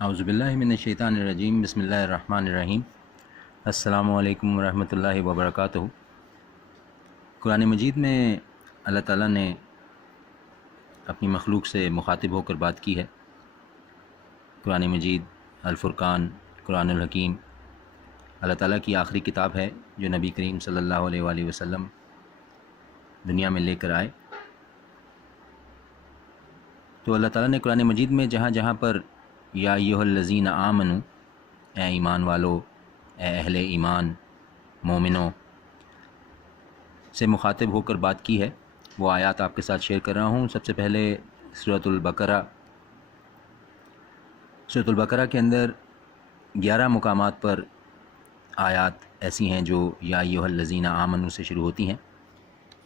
اعوذ باللہ من الشیطان الرجیم، بسم اللہ الرحمن الرحیم۔ السلام علیکم ورحمۃ اللہ وبرکاتہ۔ قرآن مجید میں اللہ تعالیٰ نے اپنی مخلوق سے مخاطب ہو کر بات کی ہے۔ قرآن مجید الفرقان، قرآن الحکیم اللہ تعالیٰ کی آخری کتاب ہے جو نبی کریم صلی اللہ علیہ وآلہ وسلم دنیا میں لے کر آئے۔ تو اللہ تعالیٰ نے قرآن مجید میں جہاں جہاں پر یا ایھا الذین آمنو، اے ایمان والو، اے اہل ایمان، مومنوں سے مخاطب ہو کر بات کی ہے، وہ آیات آپ کے ساتھ شیئر کر رہا ہوں۔ سب سے پہلے سورۃ البقرہ کے اندر 11 مقامات پر آیات ایسی ہیں جو یا ایھا الذین آمنو سے شروع ہوتی ہیں۔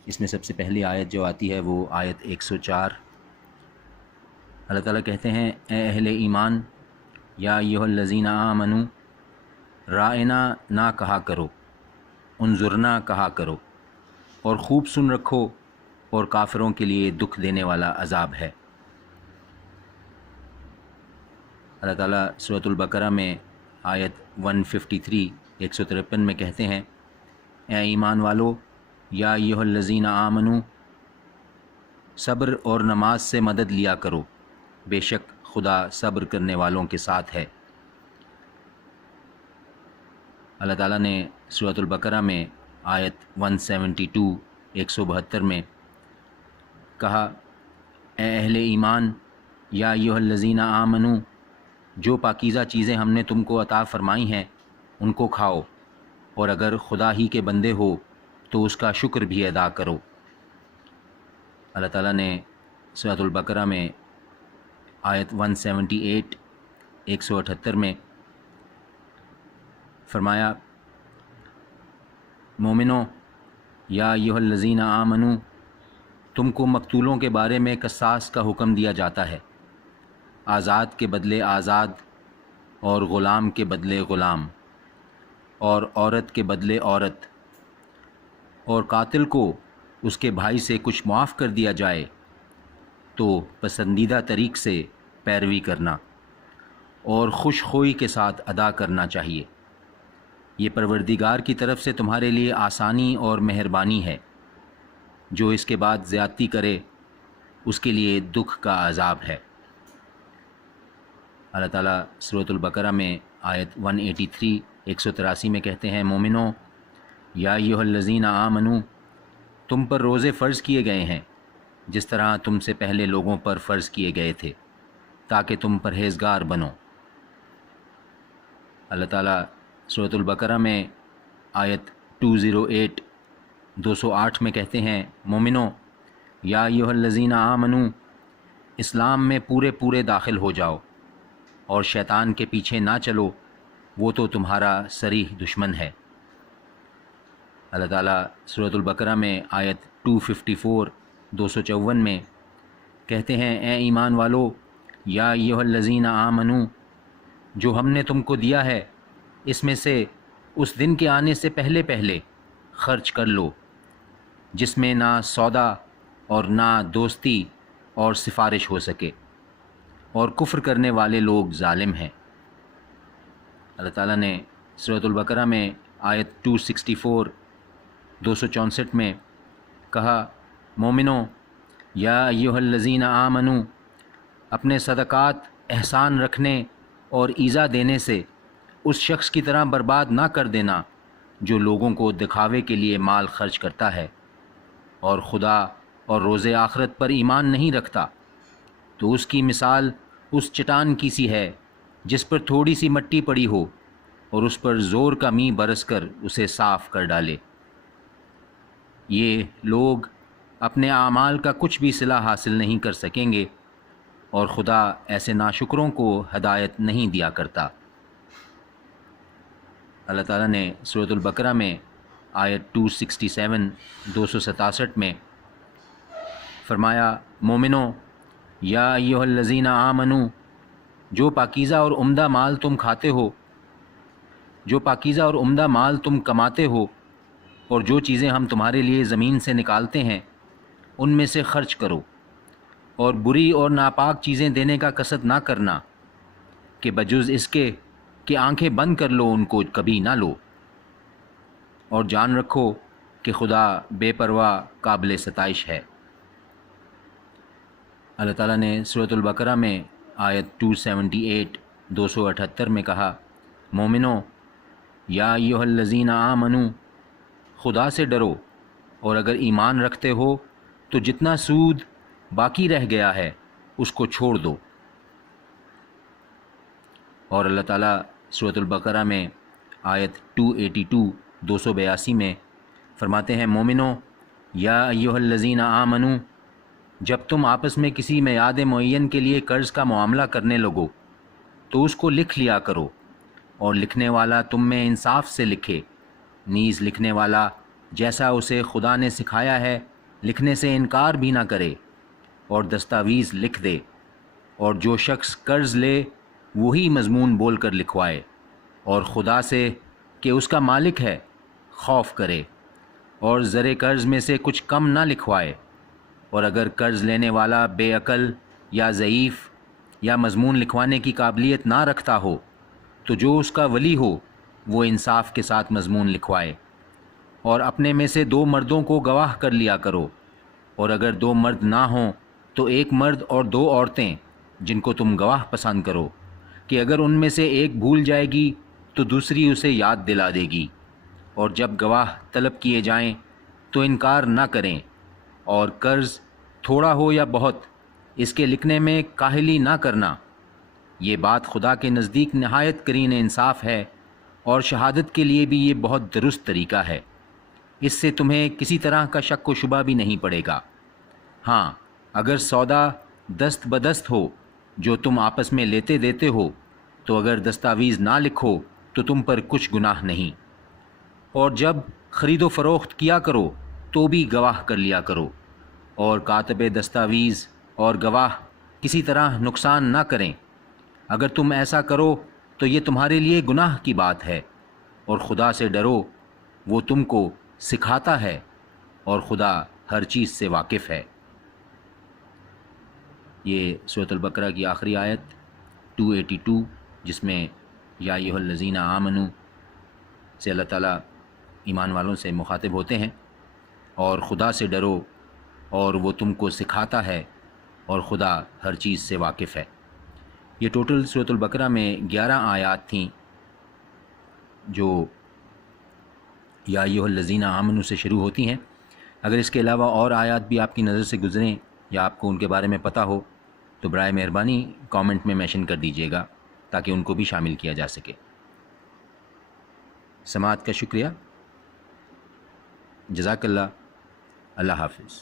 اس میں سب سے پہلی آیت جو آتی ہے وہ آیت 104۔ اللہ تعالیٰ کہتے ہیں، اے اہل ایمان، یا ایھا الذین آمنو، رائنا نہ کہا کرو، انظرنا کہا کرو، اور خوب سن رکھو، اور کافروں کے لیے دکھ دینے والا عذاب ہے۔ اللہ تعالیٰ سورۃ البقرہ میں آیت 153 153 میں کہتے ہیں، اے ایمان والو، یا ایھا الذین آمنو، صبر اور نماز سے مدد لیا کرو، بے شک خدا صبر کرنے والوں کے ساتھ ہے۔ اللہ تعالیٰ نے سورۃ البقرہ میں آیت 172 172 میں کہا، اے اہل ایمان، یا ایھا الذین آمنو، جو پاکیزہ چیزیں ہم نے تم کو عطا فرمائی ہیں ان کو کھاؤ، اور اگر خدا ہی کے بندے ہو تو اس کا شکر بھی ادا کرو۔ اللہ تعالیٰ نے سورۃ البقرہ میں آیت 178 178 میں فرمایا، مومنوں، یا ایھا الذین آمنو، تم کو مقتولوں کے بارے میں قصاص کا حکم دیا جاتا ہے، آزاد کے بدلے آزاد، اور غلام کے بدلے غلام، اور عورت کے بدلے عورت، اور قاتل کو اس کے بھائی سے کچھ معاف کر دیا جائے تو پسندیدہ طریق سے پیروی کرنا اور خوش خوئی کے ساتھ ادا کرنا چاہیے۔ یہ پروردگار کی طرف سے تمہارے لیے آسانی اور مہربانی ہے۔ جو اس کے بعد زیادتی کرے اس کے لیے دکھ کا عذاب ہے۔ اللہ تعالیٰ سورۃ البقرہ میں آیت 183 183 میں کہتے ہیں، مومنوں، یا ایھا الذین آمنو، تم پر روزے فرض کیے گئے ہیں جس طرح تم سے پہلے لوگوں پر فرض کیے گئے تھے، تاکہ تم پرہیزگار بنو۔ اللہ تعالیٰ سورۃ البقرہ میں آیت 208 208 میں کہتے ہیں، مومنوں، یا ایھا الذین آمنو، اسلام میں پورے داخل ہو جاؤ، اور شیطان کے پیچھے نہ چلو، وہ تو تمہارا صریح دشمن ہے۔ اللہ تعالیٰ سورۃ البقرہ میں آیت 254 254 میں کہتے ہیں، اے ایمان والو، یا ایھا الذین آمنو، جو ہم نے تم کو دیا ہے اس میں سے اس دن کے آنے سے پہلے خرچ کر لو جس میں نہ سودا اور نہ دوستی اور سفارش ہو سکے، اور کفر کرنے والے لوگ ظالم ہیں۔ اللہ تعالیٰ نے سورۃ البقرہ میں آیت 264 264 میں کہا، مومنوں، یا ایھا الذین آمنو، اپنے صدقات احسان رکھنے اور ایذا دینے سے اس شخص کی طرح برباد نہ کر دینا جو لوگوں کو دکھاوے کے لیے مال خرچ کرتا ہے اور خدا اور روز آخرت پر ایمان نہیں رکھتا، تو اس کی مثال اس چٹان کی سی ہے جس پر تھوڑی سی مٹی پڑی ہو اور اس پر زور کا می برس کر اسے صاف کر ڈالے۔ یہ لوگ اپنے اعمال کا کچھ بھی صلہ حاصل نہیں کر سکیں گے، اور خدا ایسے ناشکروں کو ہدایت نہیں دیا کرتا۔ اللہ تعالیٰ نے سورۃ البقرہ میں آیت 267 267 میں فرمایا، مومنوں، یا ایھا الذین آمنو، جو پاکیزہ اور عمدہ مال تم کھاتے ہو، جو پاکیزہ اور عمدہ مال تم کماتے ہو، اور جو چیزیں ہم تمہارے لیے زمین سے نکالتے ہیں ان میں سے خرچ کرو، اور بری اور ناپاک چیزیں دینے کا قصد نہ کرنا، کہ بجز اس کے کہ آنکھیں بند کر لو ان کو کبھی نہ لو، اور جان رکھو کہ خدا بے پرواہ قابل ستائش ہے۔ اللہ تعالیٰ نے سورۃ البقرہ میں آیت 278 278 میں کہا، مومنو یا ایھا الذین آمنو، خدا سے ڈرو، اور اگر ایمان رکھتے ہو تو جتنا سود باقی رہ گیا ہے اس کو چھوڑ دو۔ اور اللہ تعالیٰ سورۃ البقرہ میں آیت 282 282 میں فرماتے ہیں، مومنو یا ایھا الذین آمنو، جب تم آپس میں کسی میعاد معین کے لیے قرض کا معاملہ کرنے لگو تو اس کو لکھ لیا کرو، اور لکھنے والا تم میں انصاف سے لکھے، نیز لکھنے والا جیسا اسے خدا نے سکھایا ہے لکھنے سے انکار بھی نہ کرے، اور دستاویز لکھ دے، اور جو شخص قرض لے وہی مضمون بول کر لکھوائے، اور خدا سے کہ اس کا مالک ہے خوف کرے، اور زر قرض میں سے کچھ کم نہ لکھوائے، اور اگر قرض لینے والا بے عقل یا ضعیف یا مضمون لکھوانے کی قابلیت نہ رکھتا ہو تو جو اس کا ولی ہو وہ انصاف کے ساتھ مضمون لکھوائے، اور اپنے میں سے 2 مردوں کو گواہ کر لیا کرو، اور اگر 2 مرد نہ ہوں تو 1 مرد اور 2 عورتیں جن کو تم گواہ پسند کرو، کہ اگر ان میں سے ایک بھول جائے گی تو دوسری اسے یاد دلا دے گی، اور جب گواہ طلب کیے جائیں تو انکار نہ کریں، اور قرض تھوڑا ہو یا بہت اس کے لکھنے میں کاہلی نہ کرنا، یہ بات خدا کے نزدیک نہایت کرین انصاف ہے، اور شہادت کے لیے بھی یہ بہت درست طریقہ ہے، اس سے تمہیں کسی طرح کا شک و شبہ بھی نہیں پڑے گا۔ ہاں، اگر سودا دست بدست ہو جو تم آپس میں لیتے دیتے ہو تو اگر دستاویز نہ لکھو تو تم پر کچھ گناہ نہیں، اور جب خرید و فروخت کیا کرو تو بھی گواہ کر لیا کرو، اور کاتب دستاویز اور گواہ کسی طرح نقصان نہ کریں، اگر تم ایسا کرو تو یہ تمہارے لیے گناہ کی بات ہے، اور خدا سے ڈرو، وہ تم کو سکھاتا ہے، اور خدا ہر چیز سے واقف ہے۔ یہ سورۃ البقرہ کی آخری آیت 282 جس میں یا ایھا الذین آمنو سے اللہ تعالیٰ ایمان والوں سے مخاطب ہوتے ہیں، اور خدا سے ڈرو اور وہ تم کو سکھاتا ہے، اور خدا ہر چیز سے واقف ہے۔ یہ ٹوٹل سورۃ البقرہ میں 11 آیات تھیں جو یا ایھا الذین آمنو سے شروع ہوتی ہیں۔ اگر اس کے علاوہ اور آیات بھی آپ کی نظر سے گزریں یا آپ کو ان کے بارے میں پتہ ہو تو برائے مہربانی کامنٹ میں مینشن کر دیجیے گا تاکہ ان کو بھی شامل کیا جا سکے۔ سماعت کا شکریہ، جزاک اللہ، اللہ حافظ۔